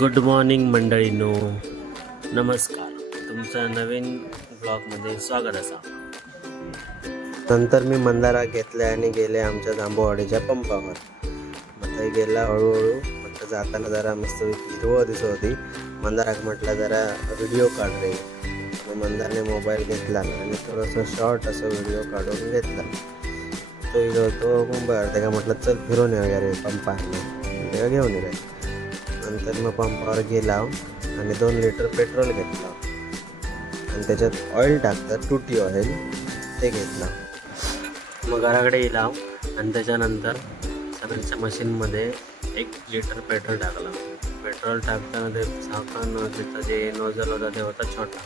Good morning मंडळींनो, नमस्कार. तुमचं नवीन ब्लॉगमध्ये स्वागत असा. नंतर मी मंदारा घेतल्या आणि गेले आमच्या जांभूवाडीच्या पंपावर. मग ते गेला हळूहळू. म्हटलं जाताना जरा मस्त हिरवं दिसत होती. मंदाराक म्हटलं जरा व्हिडिओ काढ रे. मग मंदारने मोबाईल घेतला आणि थोडंसं शॉर्ट असं व्हिडिओ काढून घेतला. तो गेलो तो बरं त्याला म्हटलं चल फिरून येऊया रे पंपाने, तेव्हा घेऊन ये रे. नंतर मग पंपावर गेला आणि 2 लिटर पेट्रोल घेतला आणि त्याच्यात ऑइल टाकतात टुटी ऑइल, ते घेतला. मग घराकडे गेला आणि त्याच्यानंतर सगळ्यांच्या मशीनमध्ये 1 लिटर पेट्रोल टाकला. पेट्रोल टाकताना ते झाकण त्याचा जे नोझल होता ते होता छोटा.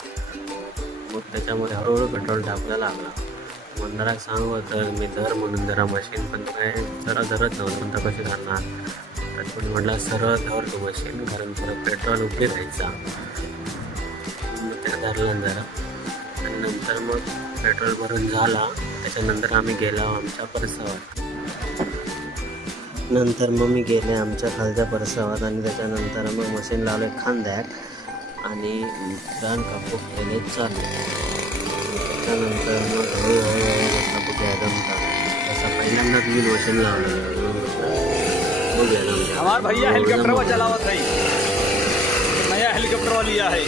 मग त्याच्यामध्ये हळूहळू पेट्रोल टाकायला लागला. मंदाराक सांगू होतं मी धर म्हणून जरा मशीन, पण काय जरा धरत नव्हतं. पण कशी करणार, तर पण म्हटलं सरळ धर तू मशीन, कारण परत पेट्रोल उभी राहायचा. मग त्या धरला जरा आणि नंतर मग पेट्रोल भरून झाला. त्याच्यानंतर आम्ही गेलो आमच्या परसावात. नंतर मग मी गेले आमच्या खालच्या परसावात आणि त्याच्यानंतर मग मशीन लावले खांद्यात आणि रान कापूक केले चालू. त्याच्यानंतर मग हळूहळू कापूक जमता तसं पहिल्यांदाच मी मशीन लावलं. हमारा भैया हेलीकॉप्टर चलावत है, नया हेलीकॉप्टर लिया है.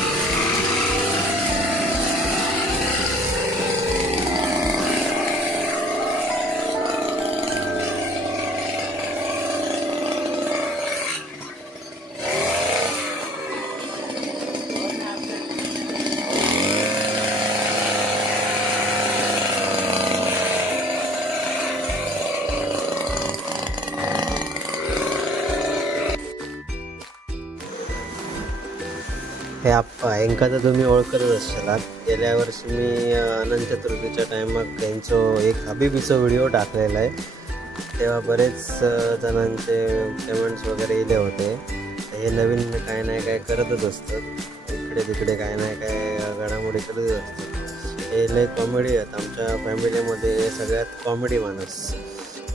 हे आप्पा यांका तर तुम्ही ओळखतच असशात. गेल्या वर्षी मी अनंत चतुर्थीच्या टायमाक त्यांचं एक हबीबीचा व्हिडिओ टाकलेला आहे. तेव्हा बरेच जणांचे पेमेंट्स वगैरे इले होते. हे नवीन काय नाही काय करतच असतात, इकडे तिकडे काय नाही काय घडामोडी करतच असतात. हे लय कॉमेडी आहेत. आमच्या फॅमिलीमध्ये सगळ्यात कॉमेडी माणूस,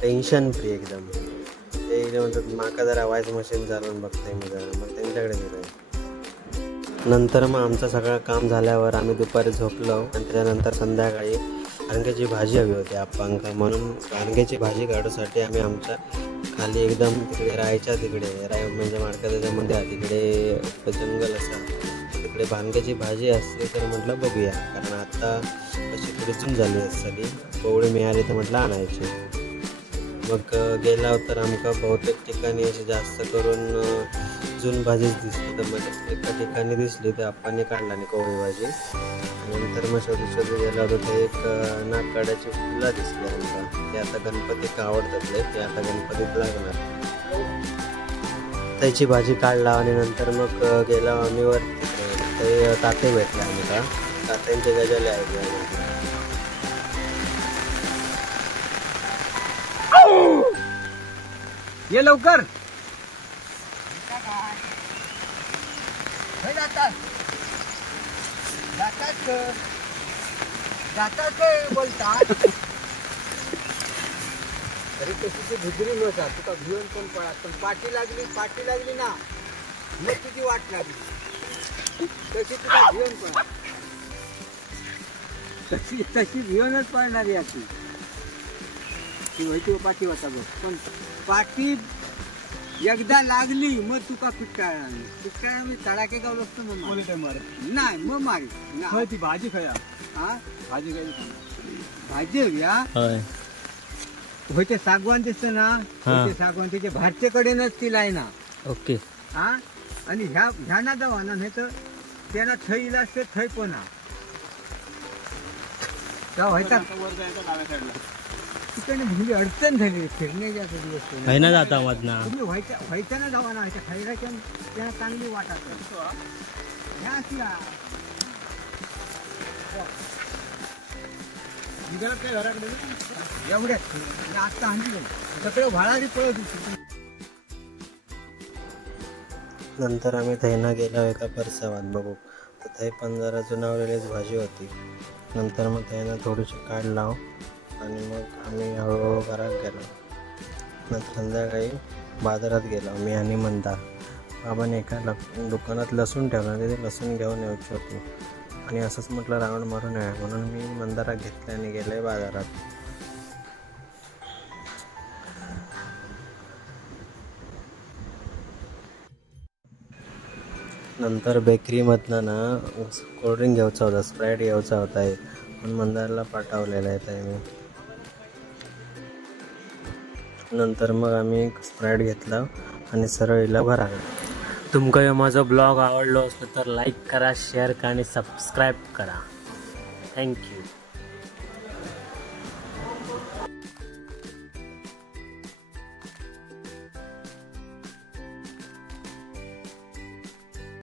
टेन्शन फ्री एकदम. ते इले म्हणतात माका जरा वॉइस मशीन चालवून बघते मी जरा, मग त्यांच्याकडे गेलो. नंतर मग आमचं सगळं काम झाल्यावर आम्ही दुपारी झोपलो आणि त्याच्यानंतर संध्याकाळी वांग्याची भाजी हवी होती आप्पांका, म्हणून वांग्याची भाजी काढूसाठी आम्ही आमच्या खाली एकदम तिकडे रायच्या तिकडे म्हणजे मार्केटच्या मध्ये तिकडे जंगल असा, तिकडे वांग्याची भाजी असते. तर म्हटलं बघूया, कारण आता अशी थोडी झाली असली कोवळी मिळाली तर म्हटलं आणायची. मग गेला तर आमका बहुतेक ठिकाणी अशी जास्त करून जून भाजीच दिसली. तर मग एका ठिकाणी दिसली तर आप्पांनी काढला आणि कोवळी भाजी. नंतर मग शोधू गेला होता ते एक नागकाड्याची फुलं दिसली आमका. ते आता गणपतीत आवडतात, ते आता गणपतीत लागणार. त्याची भाजी काढला आणि नंतर मग गेला आम्ही वर. ते ताते भेटले आमका, तात्यांचे गजाले ऐकले. ये लवकर बोलतात. अरे कशी भुजरी नव्हता तुका घेऊन पण पळा, पण पाठी लागली ना, मग तुझी वाट लागली. तशी तुका घेऊन पळा, तशी घेऊनच पळणारी अशी ती व्हायची पाठी होता बघ. पण पाठी एकदा लागली मग तुका पिटाळा मी तडाके गावलो असतो मग नाही मग मारी ती भाजी खाया. हा भाजी खायची, भाजी हव्या होते. सागवान दिसतं ना, होते सागवान त्याच्या भारतीयकडेनच ती लाय ना. ओके. हा आणि ह्या ना जावा ना, नाही तर त्यांना थै इला असते थै पण व्हायचा तिकडे म्हणजे अडचण झाली फिरण्याच्या दिवस ना जाता मधना तुम्ही व्हायच्या ना जावा ना, खैराच्या त्यांना चांगली वाट असते. एवढ्याच आता आणली सगळं भाडारी पळत होती. नंतर आम्ही थैना गेलो एका परसावात बघू, तर थै पण जरा जुनावलेलीच भाजी होती. नंतर मग थैना थोडीशी काढला आणि मग आम्ही हळूहळू घरात गेलो. नंतर संध्याकाळी बाजारात गेलो मी आणि मंदा. बाबाने एका दुकानात लसूण ठेवला, तिथे लसूण घेऊन यायचो होतो आणि असंच म्हटलं राऊंड मारून आहे, म्हणून मी मंदारा घेतला आणि गेले बाजारात. नंतर बेकरीमधनं ना कोल्ड्रिंक घ्यायचा होता, स्प्राईट घ्यायचा होता पण मंदारला पाठवलेला आहे मी. नंतर मग आम्ही स्प्राईट घेतला आणि सरळ इला घरा. तुमका माझा ब्लॉग आवडलो असलो तर लाईक करा, शेअर करा आणि सबस्क्राईब करा. थँक्यू.